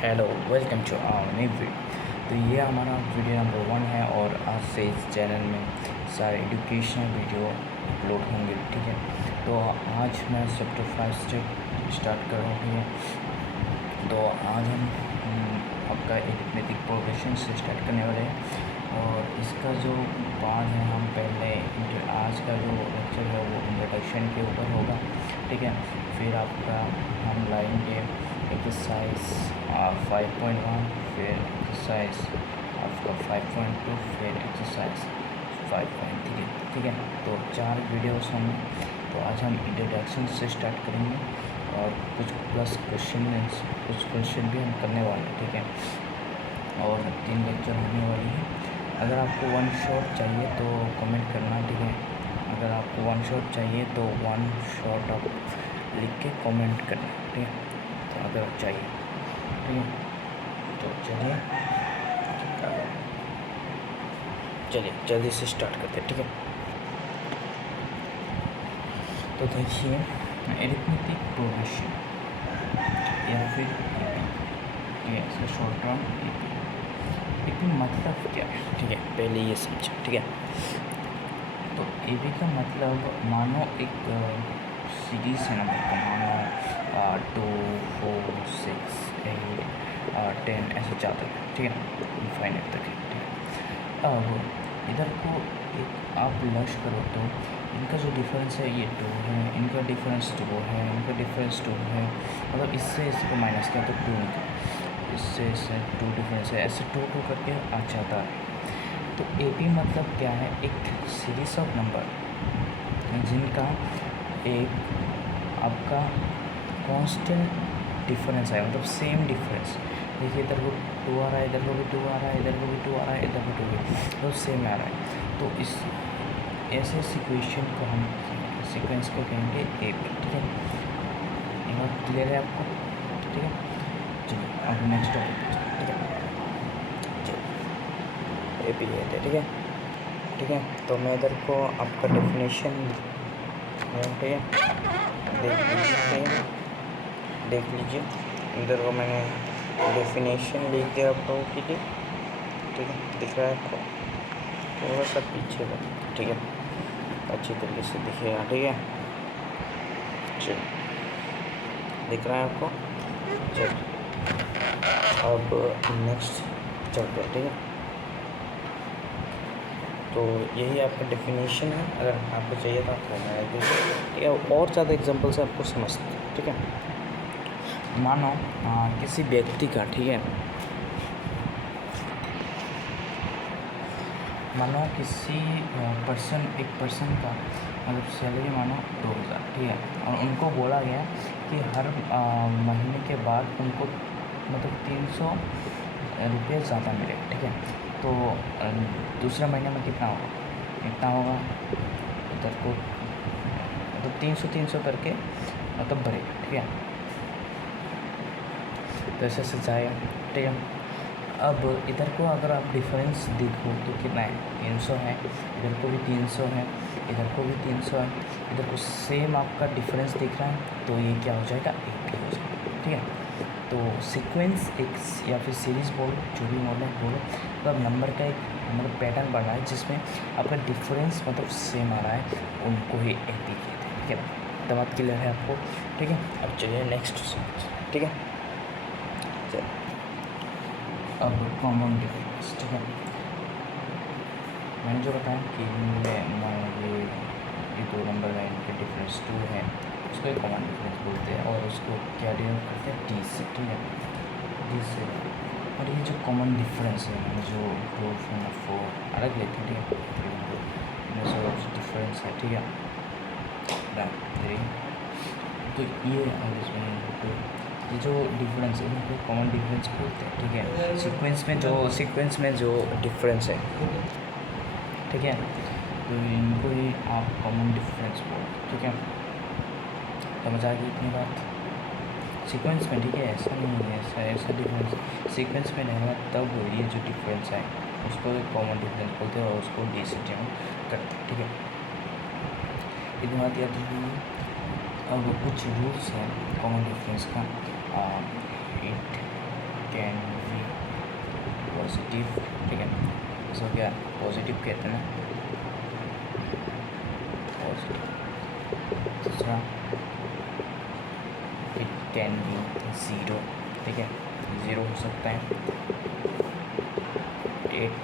Hello, welcome to our new video. तो ये हमारा वीडियो नंबर 1 है और आज से इस चैनल में सारे एजुकेशनल वीडियो अपलोड होंगे। ठीक है, तो आज मैं चैप्टर 5 से स्टार्ट कर रहा हूँ। ठीक है, तो आज हम आपका अरिथमेटिक प्रोग्रेशन से स्टार्ट करने वाले हैं और इसका जो पार्ट है हम पहले आज का जो लेक्चर है वो इंट्रोडक्शन के ऊपर होगा। ठीक है, फिर आपका हम लाएंगे एक्सरसाइज 5.1, फिर एक्सरसाइज आपका 5.2, फिर एक्सरसाइज 5.3। ठीक है, तो 4 वीडियोस होंगे। तो आज हम इंट्रोडक्शन से स्टार्ट करेंगे और कुछ क्वेश्चन भी हम करने वाले हैं। ठीक है, और 3 लेक्चर होने वाली है। अगर आपको वन शॉट चाहिए तो कमेंट करना। ठीक है, अगर आपको वन शॉट चाहिए तो वन शॉट आप लिख के कमेंट करना। ठीक है, तो अगर चाहिए। ठीक है, तो चलिए जल्दी से स्टार्ट करते हैं। ठीक है, तो देखिए अरिथमेटिक प्रोग्रेशन या फिर एपी, ठीक है, इसका शॉर्ट टर्म एपी मतलब क्या है? ठीक है, पहले ये समझें। ठीक है, तो एपी का मतलब मानो एक सीरीज है नंबर का, मानो 2, 4, 6, 8, 10 ऐसे जाता है। ठीक है, इनफाइनाइट तक है। ठीक है, अब इधर को एक आप लश करो तो इनका जो डिफरेंस है ये 2 है, इनका डिफरेंस 2 है, इनका डिफरेंस 2 है। मतलब इससे इसको माइनस किया तो 2 निकला, इससे इससे 2 डिफरेंस है, ऐसे 2 करके आ जाता है। तो ए पी मतलब क्या है? एक सीरीज ऑफ नंबर जिनका एक आपका कांस्टेंट डिफरेंस है, मतलब सेम डिफरेंस। देखिए इधर को 2 आ रहा है, इधर को भी 2 आ रहा है, इधर को भी 2 आ रहा है, इधर को 2 भी तो सेम आ रहा है। तो इस ऐसे सिक्वेशन को हम सीक्वेंस को कहेंगे ए पी। ठीक है, ये बात क्लियर है आपको? ठीक है, चलिए अब नेक्स्ट टॉपिक। ठीक है, चलिए ए पी लेते हैं। ठीक है, ठीक है, तो मैं इधर को आपका डेफिनेशन, ठीक है, देख लीजिए इधर को मैंने डेफिनेशन लिख दिया आप लोगों के लिए। ठीक है, दिख रहा है आपको? थोड़ा सा पीछे का। ठीक है, अच्छी तरीके से दिखेगा। ठीक है, चलिए दिख रहा है आपको? चलिए अब नेक्स्ट चलते हैं। ठीक है, तो यही आपका डेफिनेशन है। अगर आपको चाहिए तो आप ठीक है, और ज़्यादा एग्जांपल से आपको समझते हैं। ठीक है, मानो किसी व्यक्ति का, ठीक है, मानो किसी एक पर्सन का मतलब सैलरी मानो 2000। ठीक है, और उनको बोला गया कि हर महीने के बाद उनको मतलब 300 रुपये ज़्यादा मिले। ठीक है, तो दूसरे महीने में कितना होगा इधर को मतलब 300 करके मतलब भरेगा। ठीक है, तो ऐसे से जाएगा। ठीक है, अब इधर को अगर आप डिफरेंस देखो तो कितना है? 300 है, इधर को भी 300 है, इधर को भी 300 है, इधर को सेम आपका डिफरेंस दिख रहा है, तो ये क्या हो जाएगा? एक हो जाएगा। ठीक है, तो सीक्वेंस एक या फिर सीरीज़ बोलो, जो भी बोलो, तो अब नंबर का एक मतलब पैटर्न बन रहा है जिसमें आपका डिफरेंस मतलब सेम आ रहा है, उनको ही ए पी कहते हैं। ठीक है, तो बात क्लियर है आपको? ठीक है, अब चलिए नेक्स्ट। ठीक है, चलिए अब कॉमन डिफरेंस। ठीक है, मैंने जो बताया कि ये 2 नंबर है, इनके डिफरेंस 2 है, उसको एक कॉमन डिफरेंस बोलते हैं और उसको क्या डिनोट करते हैं? डी से। ठीक है, डी से। और ये जो कॉमन डिफरेंस है, मैंने जो 2, 4 अलग लेते हैं। ठीक है, जो डिफरेंस है, ठीक है, 3, तो ये ये जो डिफरेंस है इनको कॉमन डिफरेंस बोलते हैं। ठीक है, सीक्वेंस में जो डिफरेंस है, ठीक है, तो इनको ही आप कॉमन डिफरेंस बोलते हैं। ठीक है, समझ आ गई इतनी बात? सीक्वेंस में, ठीक है, ऐसा नहीं है, ऐसा डिफरेंस सीक्वेंस में नहीं है, तब ये जो डिफरेंस है उसको कॉमन डिफरेंस बोलते हैं और उसको डी से डिनोट करते हैं। ठीक है, इतनी बात याद रखिए। अब कुछ रूल्स हैं कॉमन डिफरेंस का, 8 पॉजिटिव, ठीक है, इसको क्या पॉजिटिव कहते हैं ना, पॉजिटिव। दूसरा इट कैन बी 0, ठीक है, 0 हो सकता है। इट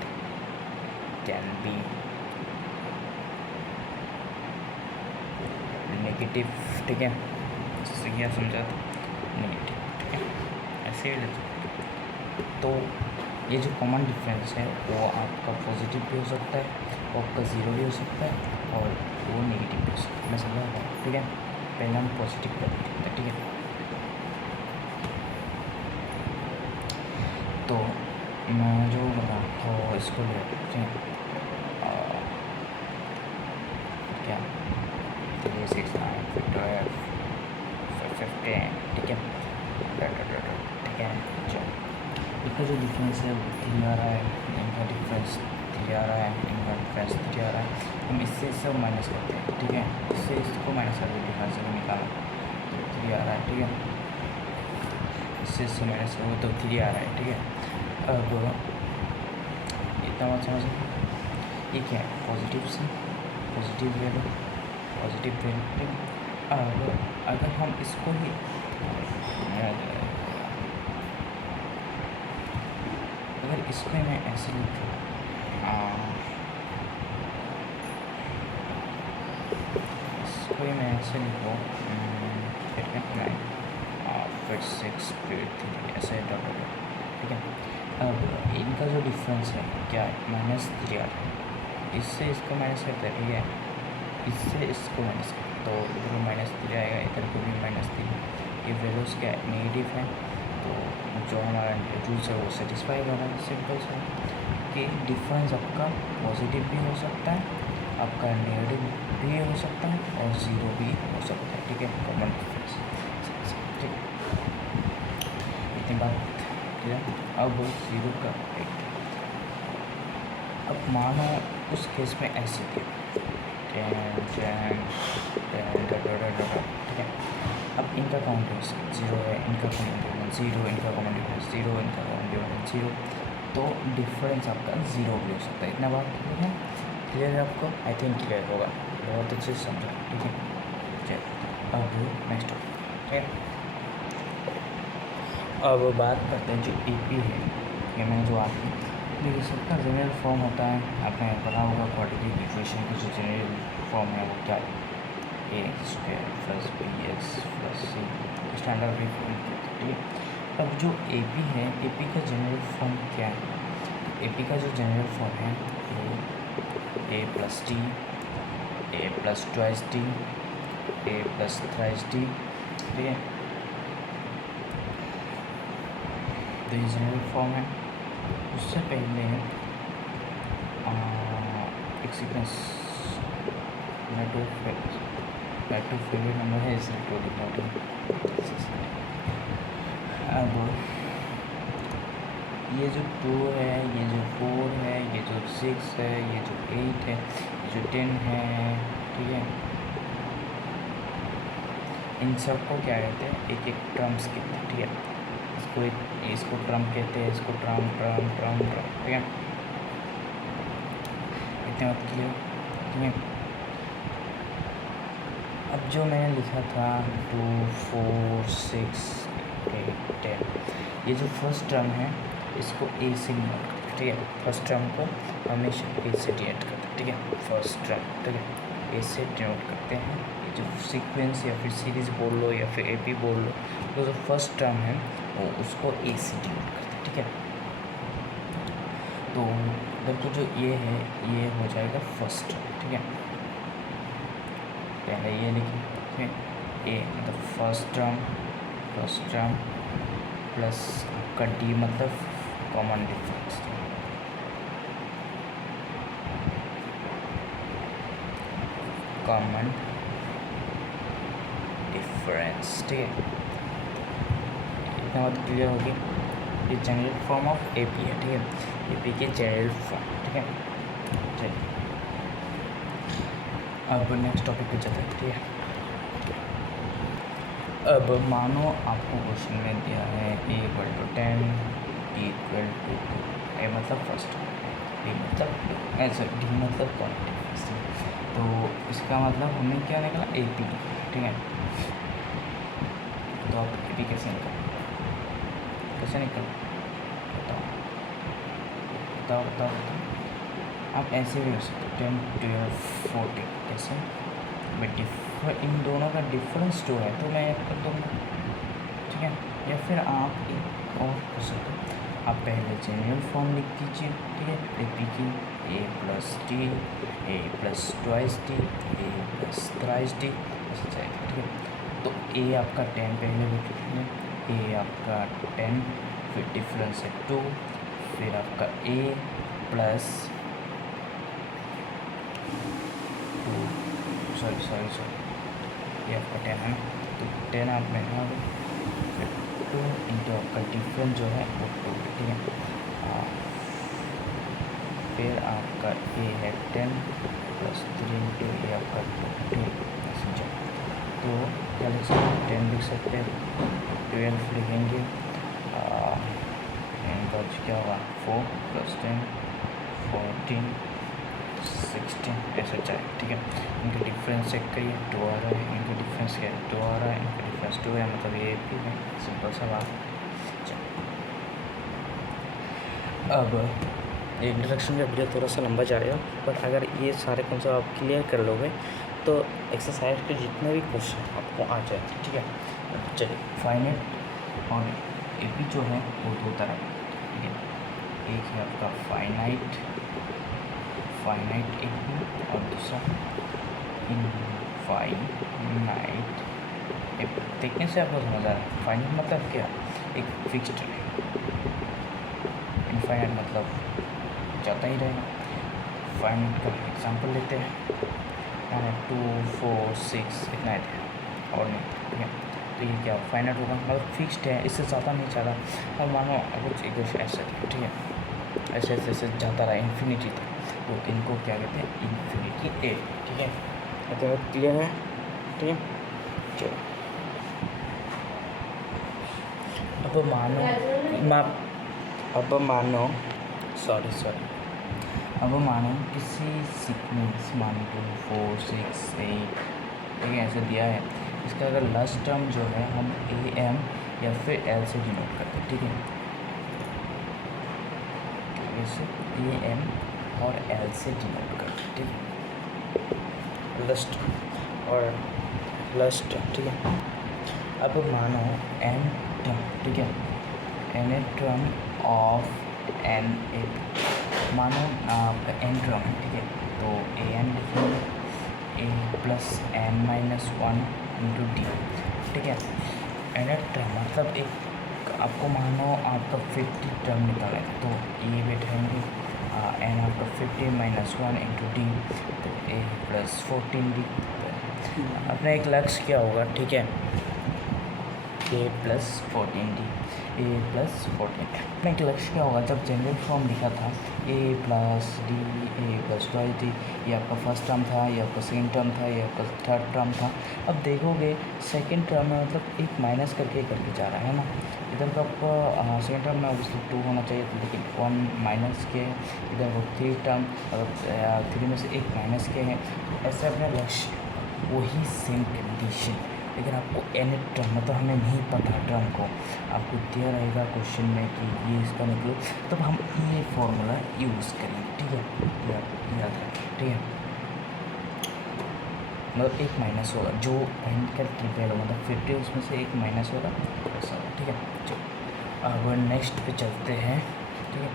कैन बी नेगेटिव, ठीक है, इससे क्या समझा था, नेगेटिव, ठीक है, ऐसे भी। तो ये जो कॉमन डिफरेंस है वो आपका पॉजिटिव भी हो सकता है, वो आपका 0 भी हो सकता है, और वो नेगेटिव भी हो सकता है। मैं समझा था, ठीक है। पहले हम पॉजिटिव कर देते हैं, ठीक है। तो मैं जो बता तो इसको ले रखते हैं क्या 3 6 9 12 15, ठीक है, ठीक है। जो इसका जो डिफरेंस है वो 3 आ रहा है, इनका डिफरेंस 3 आ रहा है, इनका डिफरेंस 3 आ रहा है। हम इससे सब माइनस करते हैं, ठीक है, इससे इसको माइनस करके डिफरेंस को निकाला तो 3 आ रहा है, ठीक है, इससे इससे माइनस करो तो 3 आ रहा है, ठीक है। अब इतना बात समझ, ये क्या है, पॉजिटिव से पॉजिटिव वैल्यू, पॉजिटिव वैल्यू, ठीक है। अब अगर हम इसको ही अगर इसको मैं ऐसे लिखूँ, इसको मैं ऐसे लिखूँ, फिर 6 फिर 3 ऐसे डॉट, ठीक है। अब इनका जो डिफरेंस है क्या है, -3 आ रहा है, इससे इसको माइनस करते हैं, ठीक है, इससे इसको माइनस करते तो इधर -3 आएगा, इधर को भी -3। ये वैल्यूज़ क्या है, नेगेटिव है, तो जो हमारा रूल्स है वो सेटिस्फाई हो रहा है। सिंपल सा कि डिफरेंस आपका पॉजिटिव भी हो सकता है, आपका नेगेटिव भी हो सकता है, और 0 भी हो सकता है, ठीक है, कॉमन डिफरेंस, ठीक है। इतनी बात क्लियर। अब 0 का एक, अब मानो उस केस में ऐसे थे 10 ठीक है। अब इनका काउंट 0 है, इनका काउंट 0, इनका कॉमन डिफरेंस 0, इनका कॉमन डिफरेंस 0, तो डिफरेंस आपका 0 भी हो सकता है। इतना बात क्लियर है, क्लियर है आपको, आई थिंक क्लियर होगा, बहुत अच्छे से समझा, ठीक है। चलिए अब नेक्स्ट, ठीक है। अब बात करते हैं जो AP है, ये मैंने जो आपकी देखिए सबका जनरल फॉर्म होता है, आपने पढ़ा होगा क्वाड्रेटिक इक्वेशन की जो जनरल फॉर्म है वो क्या है, a² + bx + c, standard form, ठीक है। अब जो AP है, AP का जनरल फॉर्म क्या है, AP का जो जनरल फॉर्म है वो a + t, a + 2t, a + 3t, ठीक है, तो ये जनरल फॉर्म है। उससे पहले एक सीक्वेंस नेटवर्क फेलियर नंबर है, इसलिए टू लिखा। अब ये जो 2 है, ये जो 4 है, ये जो 6 है, ये जो 8 है, ये जो 10 है, ठीक है, इन सबको क्या कहते हैं, एक एक टर्म्स कहते हैं, ठीक है। इसको ट्रम कहते हैं, इसको ट्रम, ठीक है। इतने बात क्लियर, ठीक है। अब जो मैंने लिखा था 2 4 6 8 10, ये जो फर्स्ट टर्म है इसको A से डिनोट करते हैं, ठीक है। फर्स्ट टर्म को हमेशा A से डिनोट करते हैं, ठीक है, फर्स्ट टर्म, ठीक है, A से डिनोट करते हैं। ये जो सीक्वेंस या फिर सीरीज़ बोल लो या फिर AP बोल लो, तो जो फर्स्ट टर्म है वो उसको A से डिनोट करते हैं, ठीक है। तो इधर को जो ये है ये हो जाएगा फर्स्ट टर्म, ठीक है, पहले ये लिखें, ठीक है, A मतलब फर्स्ट टर्म प्लस आपका D मतलब कॉमन डिफरेंस, कॉमन डिफरेंस, ठीक है। इतना बात क्लियर होगी। ये जनरल फॉर्म ऑफ AP है, ठीक है, AP के जनरल फॉर्म, ठीक है। चलिए अब नेक्स्ट टॉपिक पे चलते हैं, ठीक है। अब मानो आपको क्वेश्चन में दिया है A = 10, B = 2, मतलब फर्स्ट, ए मतलब ऐसा, डी मतलब क्वांटिटी। तो इसका मतलब हमें क्या निकला, ए पी, ठीक है। तो आप ए पी कैसे निकल बताओ बताओ बताओ बताओ। आप ऐसे भी हो सकते, 10 12 14 कैसे, इन दोनों का डिफरेंस जो है तो मैं कर दूँगा, ठीक है। या फिर आप एक और कर सकते हो, आप पहले जनरल फॉर्म लिख दीजिए, ठीक है, ए पी की, ए प्लस डी, ए प्लस ट्वाइस डी, ए प्लस थ्राइस डी, ऐसा जाएगा, ठीक है। तो ए आपका 10 पहले लिख लीजिए, ए आपका 10, फिर डिफरेंस है 2, फिर आपका ए प्लस 2, सॉरी ये आपका 10 है ना, तो 10 आप में ना, फिर 2 इंटू आपका डिफरेंस जो है वो 2, ठीक है। फिर आपका ए है 10 प्लस 3 इंटू ए आपका 2, समझो। तो क्या लिख सकते हैं, 10 लिख सकते हैं, 12 लिखेंगे, इनका क्या होगा 4 प्लस 10 14 16, ऐसा जाए, ठीक है। इनका डिफरेंस चेक करिए, 2 आ रहा है, इनका डिफरेंस क्या है, 2 आ रहा है, इनका डिफरेंस 2 है, मतलब ये भी है, सिंपल सा बात। अब इंट्रोडक्शन का वीडियो थोड़ा सा लंबा जाएगा, बट अगर ये सारे कॉन्सेप्ट आप क्लियर कर लोगे तो एक्सरसाइज के जितने भी क्वेश्चन आपको आ जाए, ठीक है। चलिए, फाइनाइट और ए पी जो है वो 2 तरह है, ठीक है। एक है आपका फाइनाइट ए पी और दूसरा इनफाइनाइट ए पी। देखने से आपको समझ आ रहा है, फाइनाइट मतलब क्या, एक फिक्स्ड है, इनफाइनाइट मतलब जाता ही रहेगा। फाइनाइट का एग्जांपल लेते हैं, 2 4 6 इतना है और नहीं, ठीक है। तो ये क्या फाइनाइट होगा, मतलब फिक्स्ड है, इससे ज़्यादा नहीं जाता। और मानो कुछ एक ऐसे, ठीक है, ऐसे ऐसे ऐसे जाता रहा इन्फिनिटी तक, तो इनको क्या कहते हैं, इन्फिनिटी ए, ठीक है। तो क्लियर है, ठीक है। चलो, अब मानो किसी सीक्वेंस, मान 2 4 6 8, ठीक है, ऐसे दिया है। इसका अगर लास्ट टर्म जो है हम ए एम या फिर एल से डिनोट करते हैं, ठीक है। जैसे ए एम और एल से डिनोट करते हैं, ठीक है, लास्ट, ठीक है। अब मानो एन टर्म, ठीक है, n term of n a, मानो आपका एन टर्म है, ठीक है। तो ए एन लिखेंगे, A plus N minus 1 into D, ठीक है। एन टर्म मतलब एक, आपको मानो आपका 50 टर्म निकाला है, तो ए बैठेंगे, एन आपका 50 माइनस 1 इंटू डी, तो ए प्लस 14 डी। अपना एक लक्ष्य क्या होगा, ठीक है, ए प्लस 14 डी, ए प्लस 14। अपना एक लक्ष्य क्या होगा, जब जनरल फॉर्म लिखा था ए प्लस डी, ए प्लस 12 डी, ये आपका फर्स्ट टर्म था, ये आपका सेकेंड टर्म था, ये आपका थर्ड टर्म था। अब देखोगे सेकेंड टर्म में मतलब एक माइनस करके जा रहा है ना, इधर का आपका सेकेंड टर्म में ऑब्वियसली 2 होना चाहिए था, लेकिन 1 माइनस के, इधर वो 3 टर्म, मतलब 3 में से एक माइनस के हैं। ऐसे अपना लक्ष्य वही सेम कंडीशन, लेकिन आपको एन टर्म मतलब हमें नहीं पता टर्म को, आपको दिया रहेगा क्वेश्चन में कि ये इसका निकलो, तब हम ये फॉर्मूला यूज़ करेंगे, ठीक है, याद रखें, ठीक है। मतलब एक माइनस होगा, जो एन का ट्रिपल होगा, मतलब 50 उसमें से एक माइनस होगा, ऐसा, ठीक है। चलो, अब नेक्स्ट पे चलते हैं, ठीक है।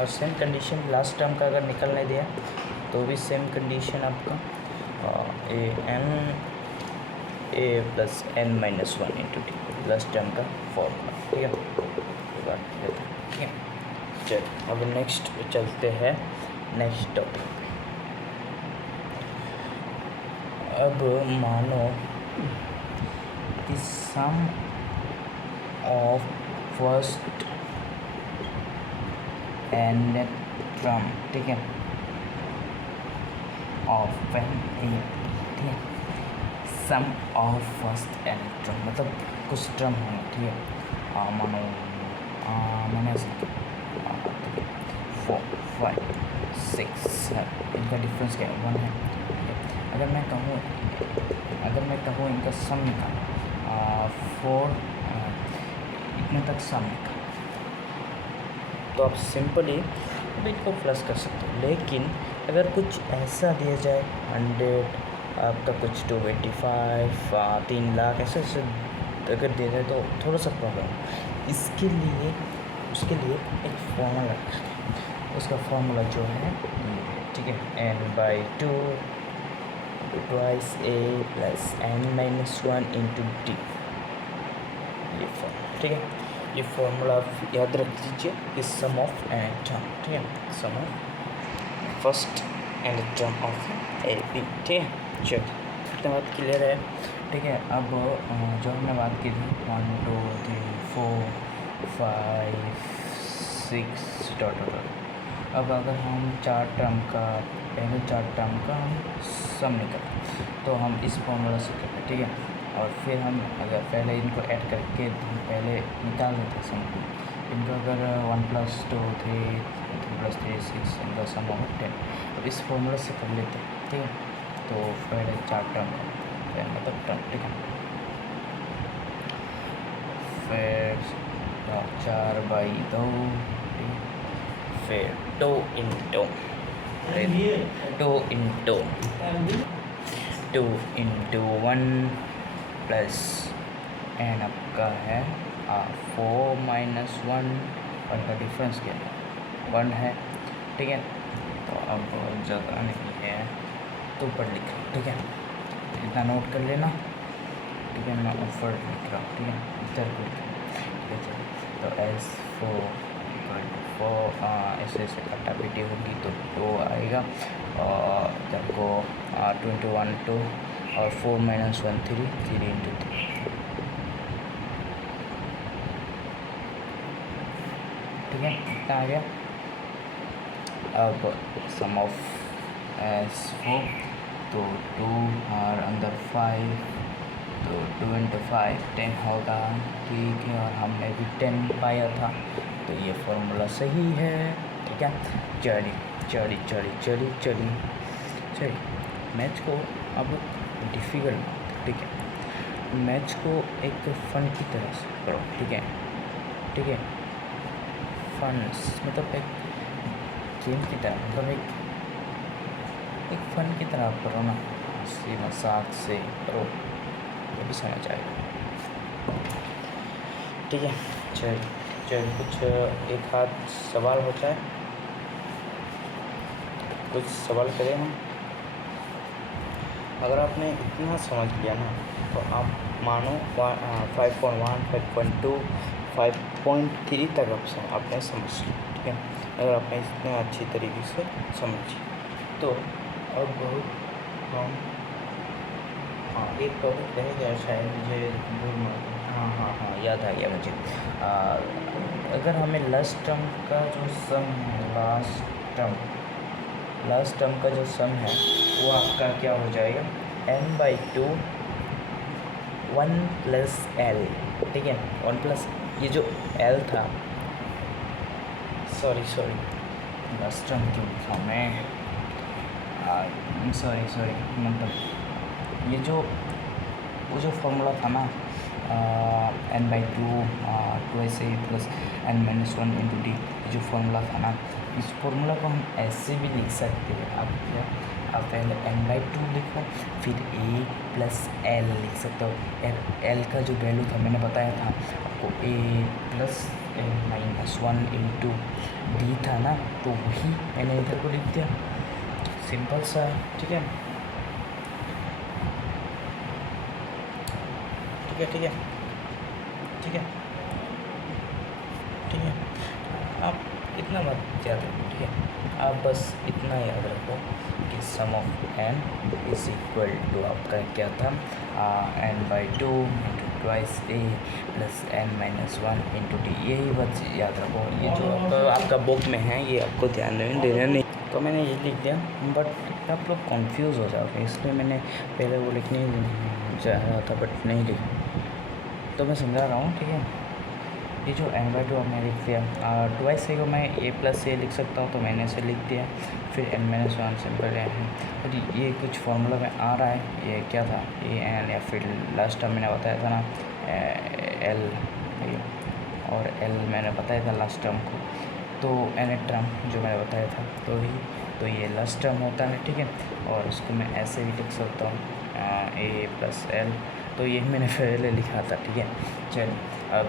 और सेम कंडीशन लास्ट टर्म का अगर निकलने दिया तो भी सेम कंडीशन आपका A N A plus N minus 1 into D, last term का फॉर्मूला, ठीक है, ठीक है। चलो, अब नेक्स्ट पे चलते हैं, नेक्स्ट टॉपिक। अब मानो कि सम ऑफ फर्स्ट एंड टर्म, ठीक है, ऑफ एन ए, ठीक है, sum of first N term, मतलब कुछ टर्म होंगे, ठीक है। मानो मैंने 4 5 6 7, इनका डिफरेंस क्या है, 1 है, ठीक है। अगर मैं कहूँ इनका सम निकाल 4 इतने तक सम निकाल, तो आप सिंपली बिट को प्लस कर सकते हो। लेकिन अगर कुछ ऐसा दिया जाए 100 आपका कुछ 285 3 लाख ऐसे अगर दे जाए तो थोड़ा सा प्रॉब्लम। उसके लिए एक फॉर्मूला है, उसका फॉर्मूला जो है ठीक है, n/2 2a plus n-1 into D, ये फॉर्मूला, ठीक है। ये फॉर्मूला आप याद रख लीजिए कि सम ऑफ एन टर्म, ठीक है, sum of first N term of A B, ठीक है। चलो इतना बात क्लियर है, ठीक है। अब जो हमने बात की थी 1 2 3 4 5 6 टोटल, अब अगर हम पहले 4 टर्म का हम सम निकालें तो हम इस फॉर्मूला से करें, ठीक है। और फिर हम अगर पहले इनको ऐड करके हम पहले निकाल देते सम, इनका अगर 1 + 2 3 3 + 3 6, इनका सम होगा 10, तो इस फॉर्मूला से कर लेते हैं, ठीक है। तो पहले 4 टर्म मतलब टर्म, ठीक है, फिर 4/2, फिर 2 इंटू 1 प्लस एन आपका है 4 - 1, और का डिफरेंस क्या है, 1 है, ठीक है। तो अब ज़्यादा नहीं है तो ऊपर लिख रहा हूँ, ठीक है, इतना नोट कर लेना, ठीक है। मैं ऊपर लिख रहा हूँ, ठीक है, इधर को लिख रहा हूँ, ठीक है। तो S4 ऐसे कटा पीटी होगी तो 2 आएगा, और इधर को 21 2 और 4 - 1 3 3 इंटू 3, ठीक है, इतना आ गया। अब सम ऑफ S4 तो 2 और अंदर 5, तो 2 × 5 10 होगा, ठीक है। और हमने भी 10 पाया था, तो ये फॉर्मूला सही है, ठीक है। चलिए मैथ्स को अब डिफ़िकल्ट, ठीक है, मैथ्स को एक फ़न की तरह से करो, ठीक है। फन मतलब एक गेम की तरह, मतलब एक फ़न की तरह आप करो ना, हंसी मजाक से करो तो भी समझ आएगा, ठीक है। चलिए कुछ एक हाथ सवाल होता है, कुछ सवाल करें हम। अगर आपने इतना समझ लिया ना तो आप मानो 5.1 5.2 5.3 तक आपने समझ लिया, ठीक है। अगर आपने इतने अच्छी तरीके से समझी तो अब हम एक टॉपिक रह गया शायद, मुझे हाँ याद आ गया मुझे। अगर हमें लास्ट टर्म का जो सम है, लास्ट टर्म का जो सम है वो आपका क्या हो जाएगा, n/2 1 + l, ठीक है। 1 प्लस ये जो l था, सॉरी लास्ट टर्म क्यों लिखा मैं, सॉरी मतलब वो जो फॉर्मूला था ना, n/2 2a plus n-1 into D, जो फॉर्मूला था ना, इस फॉर्मूला को हम ऐसे भी लिख सकते हैं। आप पहले n/2 लिखो, फिर a + l लिख सकते हो। l का जो वैल्यू था मैंने बताया था आपको, a + n-1 इंटू डी था ना, तो वही मैंने इधर को लिख दिया, सिंपल सा, ठीक है। आप इतना मत याद रखो, ठीक है। आप बस इतना याद रखो कि सम ऑफ n = आपका क्या था, n/2 into 2a plus n-1 into D, यही बस याद रखो। ये जो आपका बुक में है ये आपको ध्यान देना नहीं, तो मैंने ये लिख दिया, बट आप लोग कंफ्यूज हो जाओगे, इसलिए मैंने पहले वो लिखने जा रहा था बट नहीं लिख, तो मैं समझा रहा हूँ, ठीक है। ये जो n/2 हमने लिख दिया, 2x को मैं a+a लिख सकता हूँ, तो मैंने इसे लिख दिया। फिर n-1 सिंपल है, और ये कुछ फार्मूला में आ रहा है, ये क्या था, ये n, या फिर लास्ट टाइम मैंने बताया था ना l, और l मैंने बताया था लास्ट टर्म को, तो nth टर्म जो मैंने बताया था, तो ये लास्ट टर्म होता है, ठीक है। और उसको मैं ऐसे भी लिख सकता हूँ a+l, तो ये मैंने पहले लिखा था, ठीक है। चलिए अब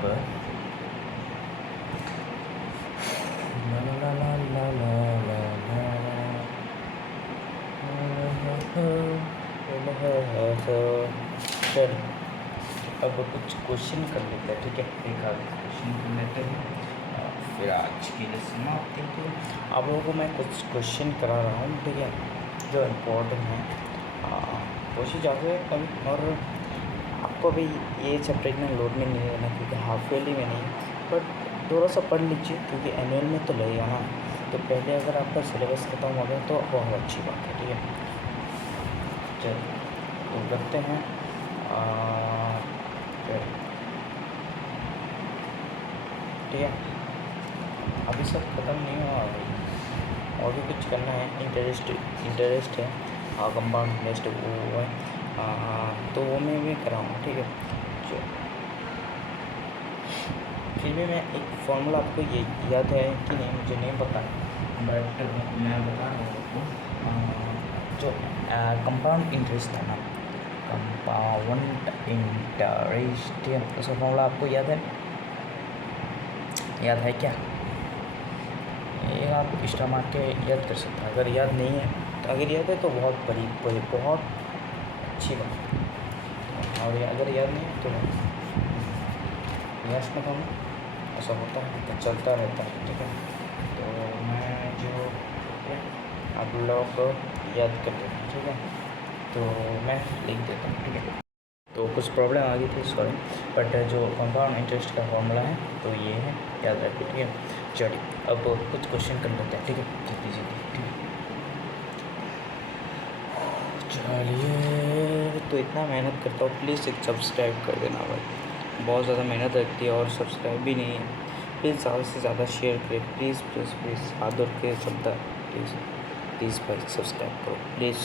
चल अब कुछ क्वेश्चन कर लेते हैं, ठीक है। एक आध क्वेश्चन कर लेते हैं, फिर आज के लिए समाप्त है। आप लोगों को मैं कुछ क्वेश्चन करा रहा हूँ, ठीक है, जो इम्पोर्टेंट है। कोशिश ज़्यादा कभी, और आपको भी ये चैप्टर इतना लोड में नहीं लेना, क्योंकि हाफ ईयरली में नहीं, बट थोड़ा सा पढ़ लीजिए, क्योंकि एनुअल में तो लगेगा ना। तो पहले अगर आपका सिलेबस खत्म हो गया तो बहुत अच्छी बात है, ठीक है। चलिए तो करते हैं, ठीक है। अभी सब ख़त्म नहीं हुआ, और भी कुछ करना है। इंटरेस्ट है, कंपाउंड इंटरेस्ट वो है, तो वो मैं भी कराऊँगा, ठीक है। फिर भी मैं एक फॉर्मूला, आपको ये याद है कि नहीं मुझे नहीं पता, बट मैं बता रहा हूँ आपको, जो कंपाउंड इंटरेस्ट है ना, कंपाउंड इंटरेस्ट, उसका फॉर्मूला आपको याद है क्या? ये आप स्टार मार के याद कर सकते हैं। अगर याद नहीं है, तो अगर याद है तो बहुत बड़ी बहुत अच्छी बात, और अगर याद नहीं है तो यश में हम ऐसा होता है, तो चलता रहता है, ठीक है। तो मैं जो आप लोग को याद कर देता हूँ, ठीक है। तो मैं लिख देता हूँ, ठीक है। तो कुछ प्रॉब्लम आ गई थी, सॉरी, बट जो कंपाउंड इंटरेस्ट का फॉर्मूला है तो ये है, याद रखिए, ठीक है। चलिए अब कुछ क्वेश्चन कर लेते हैं, ठीक है, जल्दी, ठीक है। चलिए, तो इतना मेहनत करता हूँ, प्लीज़ एक सब्सक्राइब कर देना भाई, बहुत ज़्यादा मेहनत लगती है और सब्सक्राइब भी नहीं है। प्लीज़ ज़्यादा से ज़्यादा शेयर करें, प्लीज़ हाथ धो के चलता है, प्लीज़ भाई सब्सक्राइब करो, प्लीज़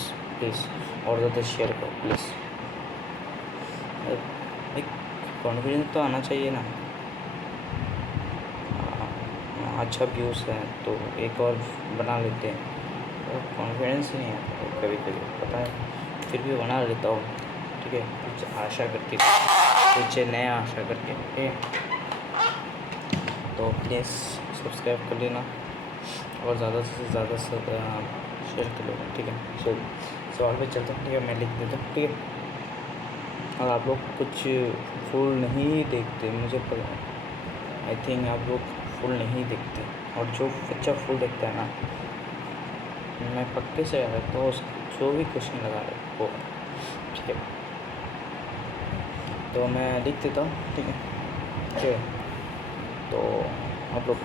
और ज़्यादा शेयर करो प्लीज़। एक कॉन्फिडेंस तो आना चाहिए ना। अच्छा व्यूज़ है तो एक और बना लेते हैं, तो कॉन्फिडेंस ही नहीं आता कभी पता है, फिर भी बना लेता हूँ, ठीक है, कुछ आशा करके, कुछ नया आशा करके, ठीक है। तो प्लीज़ सब्सक्राइब कर लेना और ज़्यादा से ज़्यादा शेयर कर लेना, ठीक है। सवाल पे चलते हैं, ठीक है, मैं लिख देता हूँ, ठीक है। और आप लोग कुछ फुल नहीं देखते, मुझे पता, आई थिंक आप लोग फुल नहीं देखते, और जो बच्चा फुल देखता है ना, मैं पक्के से आ रहा तो जो भी क्वेश्चन लगा रहे वो, ठीक है। तो मैं लिख देता हूँ, ठीक है, चलिए। तो आप लोग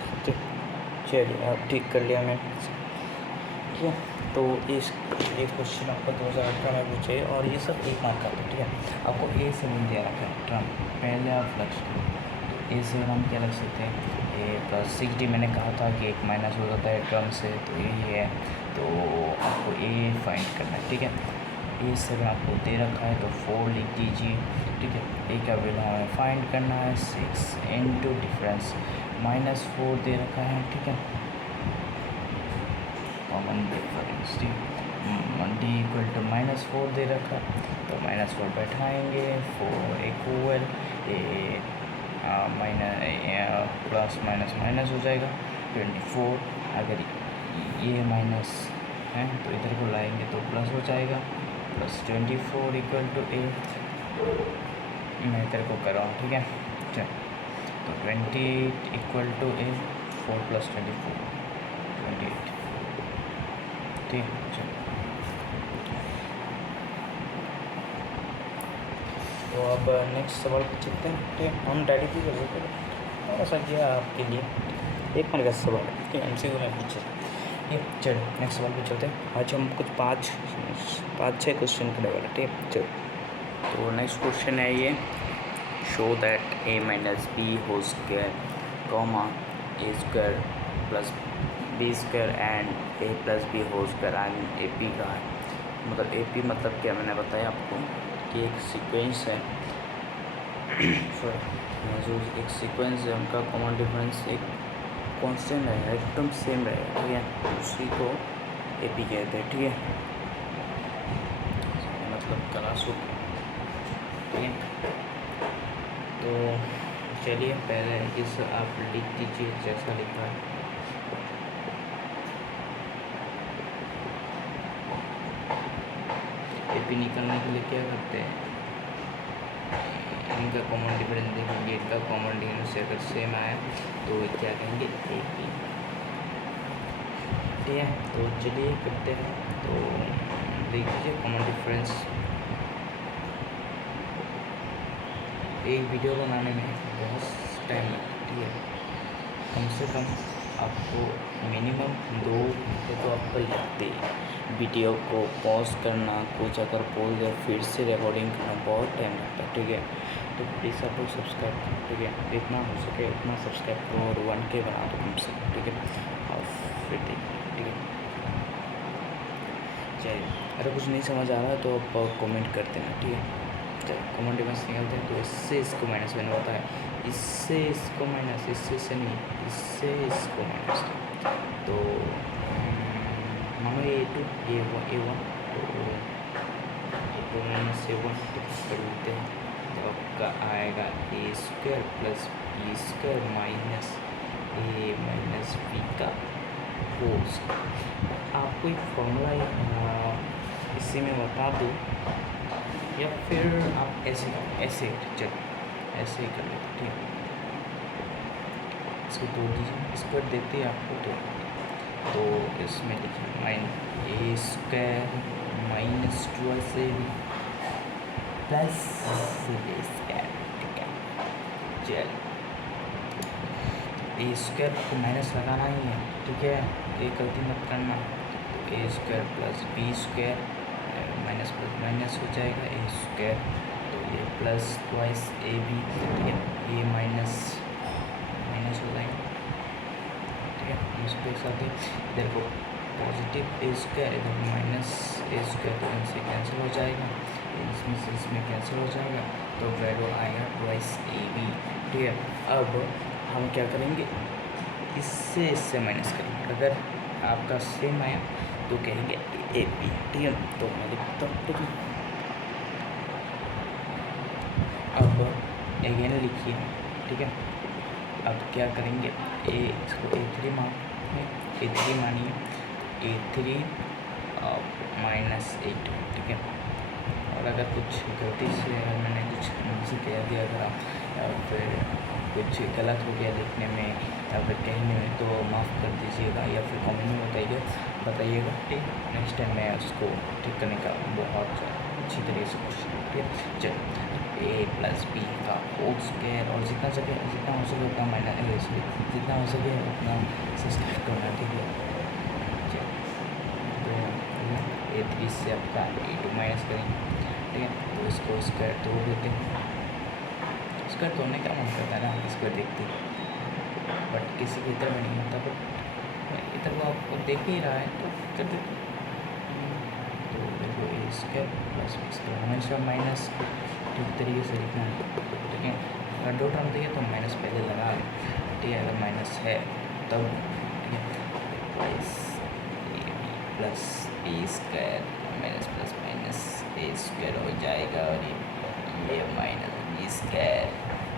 चलिए, आप ठीक कर लिया मैं, ठीक है। तो ये क्वेश्चन आपको 2018 में पूछे, और ये सब 1 मार्क का था, ठीक है। आपको ए से मिल दिया रखा है ट्रम, पहले आप लग सकते, तो ए से हम क्या लग सकते हैं, ए+60, मैंने कहा था कि एक माइनस हो जाता है ट्रम से, तो यही है। तो आपको ए फाइंड करना है, ठीक है। ए से आपको दे रखा है तो 4 लिख दीजिए, ठीक है। ए का वैल्यू हमें फाइंड करना है, 6 इंटू डिफरेंस -4 दे रखा है, ठीक है। Common difference d equal to -4 दे रखा, तो -4 बैठाएंगे, 4 इक्वल प्लस माइनस हो जाएगा 24। अगर ये माइनस है तो इधर को लाएंगे तो प्लस हो जाएगा, +24 इक्वल टू ए, मैं इधर को कर रहा हूँ, ठीक है। चल, तो 28 इक्वल टू ए, 4 + 24 28, ठीक है। चलो, तो अब नेक्स्ट सवाल पे चलते हैं, ठीक है। हम रेडी भी कर सकते हैं, थोड़ा सा किया आपके लिए 1 मिनट का सवाल है, ठीक है, MCQ में पूछे, ठीक है। चलो नेक्स्ट सवाल पे चलते हैं। आज हम कुछ 5-6 क्वेश्चन करने वाले, ठीक है। चलो, तो नेक्स्ट क्वेश्चन है ये, show that a minus b whole square comma a square plus B square and a plus b whole square and A P का है। मतलब ए पी मतलब क्या, मैंने बताया आपको कि एक सीक्वेंस है सॉरी जो एक सीक्वेंस है उनका कॉमन डिफरेंस एक कांस्टेंट रहेगा, एकदम सेम रहेगा, ठीक है, उसी को ए पी कहते हैं, ठीक है, मतलब क्लासरूम, ठीक है। तो चलिए पहले इस आप लिख दीजिए जैसा लिखा है। एपी निकालने के लिए क्या करते हैं, इनका कॉमन डिफरेंस देखेंगे, इनका कॉमन डिफरेंस अगर सेम आया तो क्या कहेंगे एपी, ठीक है। तो चलिए करते हैं, तो लिख दीजिए कॉमन डिफरेंस। एक वीडियो बनाने में बहुत टाइम लगता है, ठीक है, कम से कम आपको मिनिमम 2 घंटे तो आपको लगते ही। वीडियो को पॉज करना, कुछ अगर बोल दे फिर से रिकॉर्डिंग करना बहुत टाइम लगता है, ठीक है। तो प्लीज़ आप लोग सब्सक्राइब करो, ठीक है, जितना हो सके उतना सब्सक्राइब करो और 1K बना दो कम से कम, ठीक है, और फिर ठीक है। चलिए अगर कुछ नहीं समझ आ रहा है तो आप कमेंट कर देना, ठीक है। चलिए कॉमन डिफरेंस निकालते हैं। तो इससे इसको माइनस मैंने बताया, इससे इसको माइनस, इससे से नहीं, इससे इसको माइनस। तो मानो A2 A1 तो माइनस A1 कर लेते हैं, तो आपका आएगा A square plus B square minus A minus B का होल स्क्वायर। आपको एक फॉर्मूला इसी में बता दूँ या फिर आप ऐसे चलो ऐसे ही कर लेते, ठीक है। इसको तोड़ दीजिए, इसको देते हैं आपको, तो इसमें लिखिए माइन ए स्क्वायर माइनस 2 प्लस ए स्क्वायर, ठीक है। चल ए स्क्वायर को माइनस लगाना ही है, ठीक है, ये गलती मत करना। तो A square plus B square minus plus minus हो जाएगा ए स्क्वायर, तो ये प्लस ट्वाइस ए बी, ठीक है, ये माइनस माइनस हो जाएगा, ठीक है। इसके साथ ही इधर को पॉजिटिव ए स्क्वायर, इधर माइनस ए स्क्वायर, तो इनसे कैंसिल हो जाएगा, इसमें से इसमें कैंसिल हो जाएगा, तो वैल्यू आएगा ट्वाइस ए बी, ठीक है। अब हम क्या करेंगे, इससे माइनस करेंगे, अगर आपका सेम आया तो कहेंगे ए पी, ठीक है। तो मैं लिखता हूँ, ठीक है। अब अगेन लिखिए, ठीक है। अब क्या करेंगे, इसको A3 मानिए, A3 माइनस A2, ठीक है। और अगर कुछ गलती से मैंने कुछ मुझसे कह दिया, अगर आप या फिर कुछ गलत हो गया लिखने में या फिर कहने में, तो माफ़ कर दीजिएगा या फिर कमेंट में बताइएगा, ठीक। नेक्स्ट टाइम मैं उसको ठीक करने का बहुत अच्छी तरीके से कोशिश करूँ, ठीक है। चलो ए प्लस बी का होल स्क्वायर, और जितना हो सके उतना माइनस, जितना हो सके उतना सब्सक्राइब करना, ठीक है। चलो तो A3 से आपका A2 माइनस करेंगे, ठीक है। तो इसको स्क्वायर तोड़ देते हैं, स्क्वायर तोड़ने का मन करता है ना, इसको देखते, बट किसी की इधर में नहीं होता, बट इधर वो आपको देख ही रहा है तो कर देते। तो देखो ए स्क्वायर प्लस बी स्क्वायर, हमेशा माइनस ठीक तरीके से लिखना है, ठीक है। अगर 2 टर्म दिए तो माइनस पहले लगा लें, ठीक है, अगर माइनस है तब, ठीक है। प्लस प्लस ए स्क्वायर माइनस प्लस माइनस ए स्क्वायर हो जाएगा, और ये माइनस बी स्क्वायर,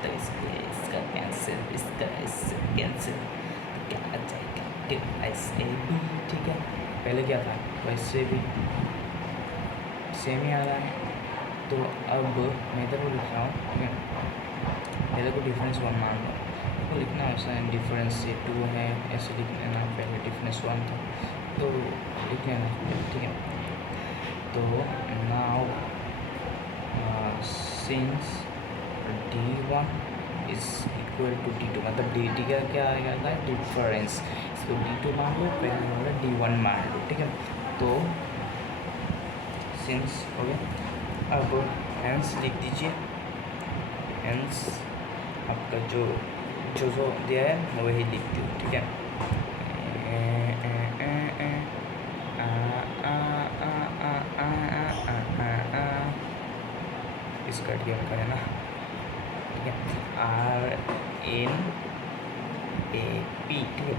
तो इसका कैंसिल, इसका इससे कैंसिल, क्या आ जाएगा, ठीक ऐसे भी, ठीक है। पहले क्या था, वैसे भी सेम ही आ रहा है। तो अब मैं इधर को लिख रहा हूँ, ठीक है। इधर को डिफरेंस 1 मान लो, इसको लिखना वैसा है, डिफरेंस ये 2 है, ऐसे लिख लेना, पहले डिफरेंस 1 था तो लिख लेना, ठीक है। तो now since D1 is equal to D2, मतलब डी का क्या आएगा, डिफरेंस, इसको D2 मान लो, पहले वाला D1 मान लो, ठीक है। तो सिंस हो गया। अब हैंस लिख दीजिए। हैंस आपका जो जो जो दिया है वही लिख दो, ठीक है। इसका डी का है ना, ठीक है। RNAP, ठीक है।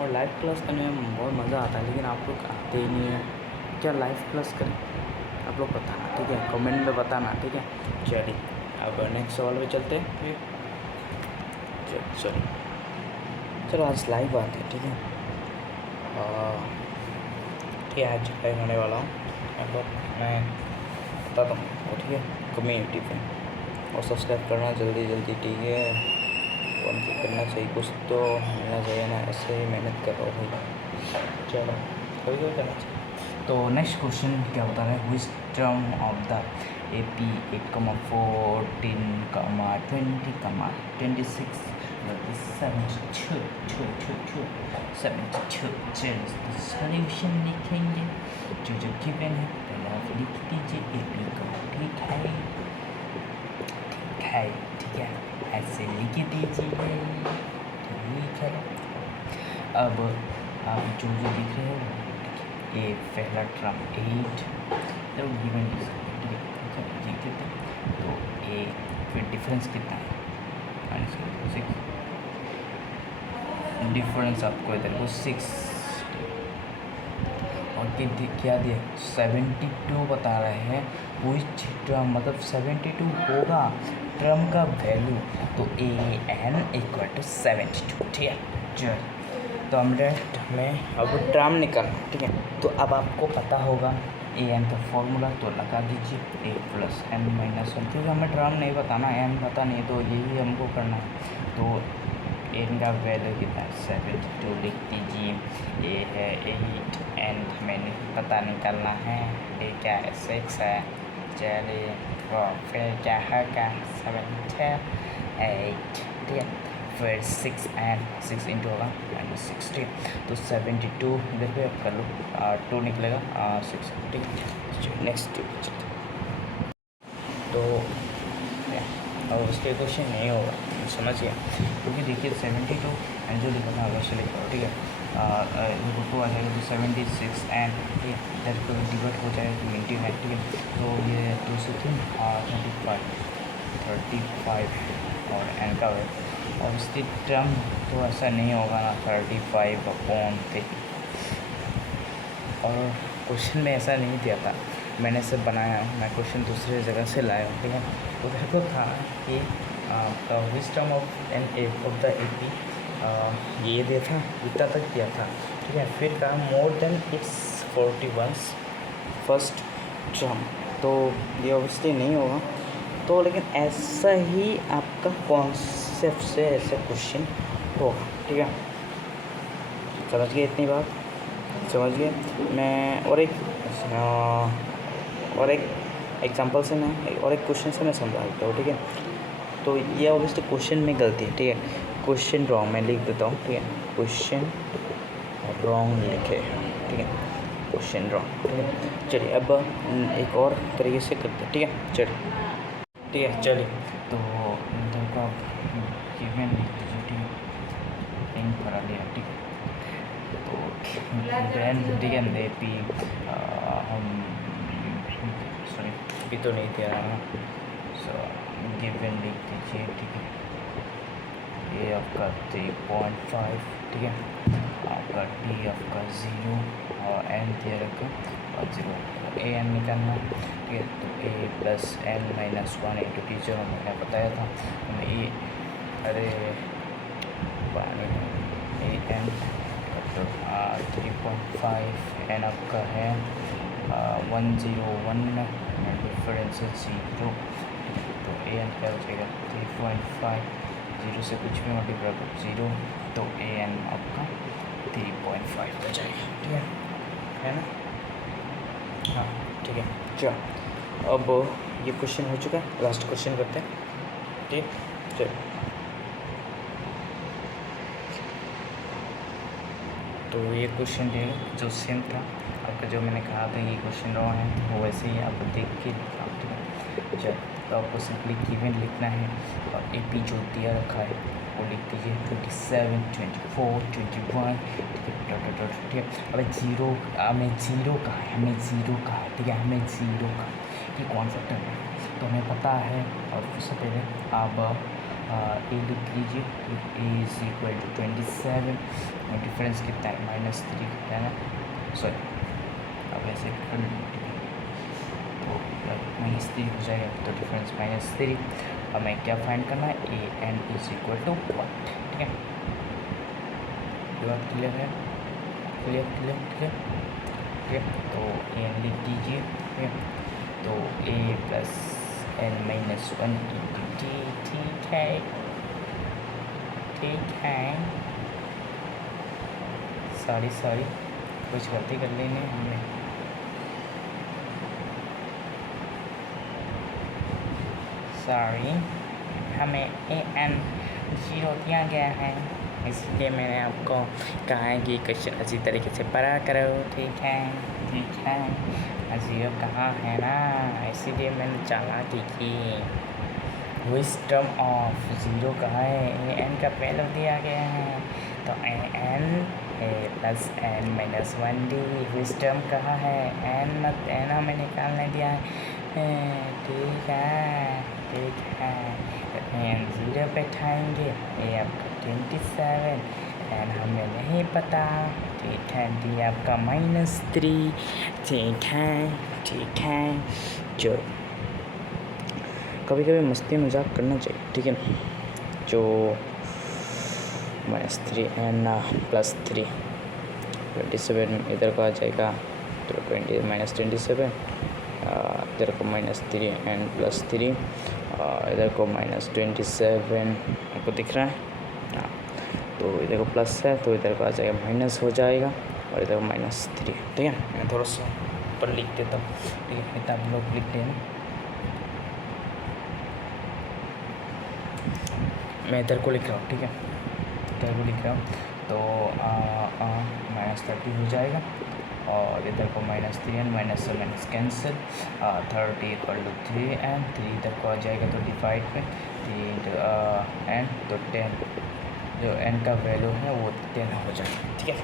और लाइव क्लास करने में बहुत मज़ा आता है, लेकिन आप लोग आते ही नहीं है। क्या लाइव क्लास करें आप लोग बताना, ठीक है, कमेंट में बताना, ठीक है। चलिए अब नेक्स्ट सवाल पे चलते हैं, ठीक है। चलो आज लाइव आते हैं, ठीक है। ठीक है, आज लाइव होने वाला हूँ, मतलब मैं बताता हूँ, ठीक है, कम्युनिटी पे। और सब्सक्राइब करना जल्दी जल्दी, ठीक है। वन क्लिक करना चाहिए, कुछ तो मिलना चाहिए ना, ऐसे ही मेहनत कर रहा हूँ भाई। चलो कभी कभी करना चाहिए। तो नेक्स्ट क्वेश्चन क्या बता रहे हैं, which term of the AP 8,14, 20, 26 72 solution लिखेंगे जो जो गिवन है, पहले आप लिख दीजिए AP को, ठीक है, ठीक है, ऐसे लिख दीजिए, ठीक है। अब आप जो जो लिख रहे हो ये पहला टर्म 8 जब गिवन, ठीक है, लिख देते। तो ये फिर डिफरेंस कितना है, -6, डिफरेंस आपको इधर को 6, और क्या दिया 72 बता रहे हैं। विच टर्म, मतलब 72 होगा टर्म का वैल्यू, तो AN = 72, ठीक है। चल तो हमें अब टर्म निकालना, ठीक है। तो अब आपको पता होगा AN का फॉर्मूला, तो लगा दीजिए A + n - 1, क्योंकि हमें टर्म नहीं बताना, n पता नहीं, तो यही हमको करना है। तो n का वैल्यू कितना है 72 लिख दीजिए। ये है 8 एंड हमें पता निकालना है, ये क्या है 6 है। चलिए फिर क्या है, क्या 7 8, ठीक है। फिर 6 एंड 6 इंटू होगा -60, तो 72 इधर पे आप कर लो, 2 निकलेगा 6, ठीक है। नेक्स्ट तो अब उसके क्वेश्चन नहीं होगा, समझिए, क्योंकि देखिए 72 एंड जो लिखा था वैसे लिखा हो, ठीक है। 2 आ जाएगा तो 76 एंड, ठीक है, इधर को डिवाइड हो जाएगा तो 99, ठीक है। तो ये 2 से 3 35 और एन का है, और इसकी टर्म तो ऐसा नहीं होगा ना 35/3, और क्वेश्चन में ऐसा नहीं दिया था, मैंने सब बनाया, मैं क्वेश्चन दूसरे जगह से लाया हूँ, ठीक है। तो मेरे को था कि which term of the AP, ये दिया था, इतना तक दिया था, ठीक है। फिर कहा more than it's 41 first term, तो ये ऑब्वियसली नहीं होगा, तो लेकिन ऐसा ही आपका कॉन्सेप्ट से ऐसे क्वेश्चन होगा, ठीक है। समझ गए, इतनी बात समझ गए। मैं और एक एग्जांपल से मैं, और एक क्वेश्चन से मैं समझाता हूँ, ठीक है। तो ये ऑब्वियसली क्वेश्चन में गलती है, ठीक है, क्वेश्चन रॉन्ग मैं लिख देता हूँ, ठीक है, क्वेश्चन रॉन्ग लिखे, ठीक है, क्वेश्चन रॉन्ग, ठीक है। चलिए अब एक और तरीके से करते हैं, ठीक है, चलिए, ठीक है, चलिए। तो देखो आप गिवन लिख दीजिए, ठीक है, इन करा लिया, ठीक है। तो देन, ठीक है, AP हम सॉरी अभी तो नहीं दे रहा ना, सो गिवन लिख दीजिए, ठीक है। ये आपका 3.5, ठीक है, आपका D आपका 0 और n दे रखा और 0, AN निकालना, ठीक है। तो A + n - 1 × टीचर मैंने बताया था, हमें ये अरे पानी AN तो 3.5, n आपका है 101, डिफरेंस 0, तो AN क्या हो जाएगा 3.5, 0 से कुछ भी मल्टीप्लाई करो 0, तो AN आपका 3.5 हो जाएगा, ठीक है ना। हाँ ठीक है, चलो अब ये क्वेश्चन हो चुका है, लास्ट क्वेश्चन करते हैं, ठीक, चलो। तो ये क्वेश्चन दिया जो सेम था आपका, जो मैंने कहा था ये क्वेश्चन रॉन्ग है, वो वैसे ही आप देख के लिखा, ठीक है। चल तो आपको सिंपली गिवन लिखना है और ए पी जो दिया रखा है वो लिख दीजिए 27, 24, 21, ठीक है। अब जीरो हमें जीरो कहाँ है, हमें जीरो कहाँ है, ठीक है, हमें जीरो का ये कौन सा टर्म है तो हमें पता है। और उससे पहले आप ए लिख लीजिए, ए इज इक्वल टू 27 और डिफरेंस कितना है -3 कितना है ना, सॉरी अब ऐसे कर लीजिए तो -3 हो जाएगा तो डिफरेंस -3। हमें क्या फाइंड करना है, A N is equal to 1, ठीक है। ये बात क्लियर है, क्लियर क्लियर क्लियर, ठीक है। तो ए एन लिख दीजिए, ठीक है। तो ए प्लस एन माइनस 1 ठीक है, ठीक है। सॉरी कुछ गलती कर लेने हमने, सॉरी हमें ए एन 0 दिया गया है, इसलिए मैंने आपको कहा है कि क्वेश्चन अच्छी तरीके से पढ़ा करो, ठीक है, ठीक है। 0 कहाँ है ना, इसीलिए मैंने चालाकी की। विस्डम ऑफ 0 कहाँ है, ए एन का वैल्यू दिया गया है तो A N A plus N minus 1 D. Wisdom कहाँ है, एन मत एन हमें निकालने दिया है, ठीक है, ठीक है। एन 0 बैठाएंगे, ये आपका 27 एन हमें नहीं पता, ठीक है। डी आपका -3, ठीक है, ठीक है। जो कभी कभी मस्ती मजाक करना चाहिए, ठीक है। जो -3 एन +3 27 इधर को आ जाएगा तो 27 इधर को -3 एन +3 इधर को -27 आपको दिख रहा है, हाँ। तो इधर को प्लस है तो इधर को आ जाएगा माइनस हो जाएगा और इधर को -3, ठीक है। मैं थोड़ा सा ऊपर लिख देता हूँ, ठीक है, इतना आप लोग लिख लेना। मैं इधर को लिख रहा हूँ, ठीक है, इधर को लिख रहा हूँ तो -30 हो जाएगा और इधर को -3 n minus cancel, 30 equal to 3 n, 3 इधर को आ जाएगा तो डिवाइड में 3 एन तो 10, जो एन का वैल्यू है वो 10 हो जाएगा, ठीक है।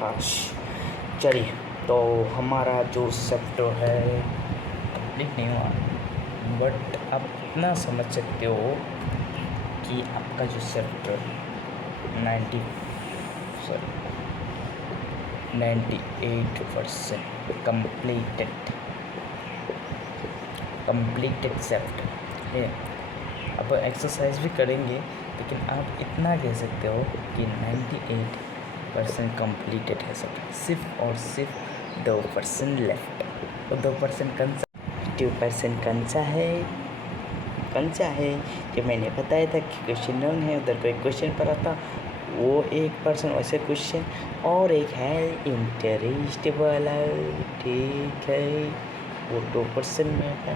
हाँ चलिए, तो हमारा जो चैप्टर है कंप्लीट नहीं हुआ, बट आप इतना समझ सकते हो कि आपका जो चैप्टर 98% कंप्लीटेड चैप्टर है। अब एक्सरसाइज भी करेंगे, लेकिन आप इतना कह सकते हो कि 98% कंप्लीटेड है सब, सिर्फ और सिर्फ 2% लेफ्ट। और 2% कौन सा, 2% कौन सा है जो मैंने बताया था कि क्वेश्चन रॉन्ग है, उधर कोई क्वेश्चन पढ़ा था वो 1% वैसे क्वेश्चन, और एक है इंटरेस्ट वाला, ठीक है, वो 2% में है,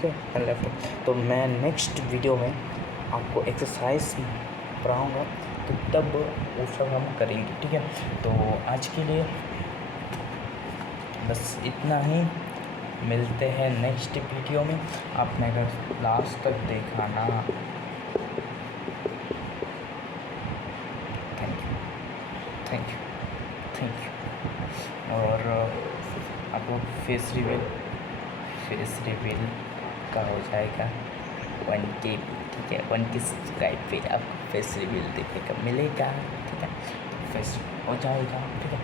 ठीक है, लेफ्ट। तो मैं नेक्स्ट वीडियो में आपको एक्सरसाइज पढ़ाऊँगा तो तब वो सब हम करेंगे, ठीक है। तो आज के लिए बस इतना ही, मिलते हैं नेक्स्ट वीडियो में। आपने अगर लास्ट तक देखा ना, थैंक यू। और आप लोग फेस रिवील का हो जाएगा 1K, ठीक है, 1K सब्सक्राइब पे आपको फेस रिवील देखने का मिलेगा, ठीक है, फेस हो जाएगा, ठीक है।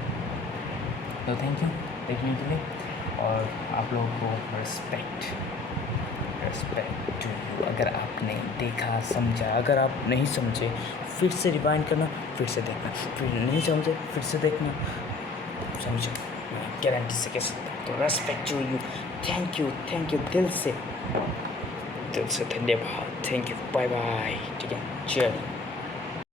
तो थैंक यू देखने के लिए, और आप लोगों को रिस्पेक्ट टू यू। अगर आपने देखा समझा, अगर आप नहीं समझे फिर से रिवाइंड करना, फिर से देखना, फिर नहीं समझे फिर से देखना, समझो, मैं गारंटी से कह सकता हूँ। तो respect to you, thank you दिल से धन्यवाद, थैंक यू, बाय बाय, ठीक है, चलिए।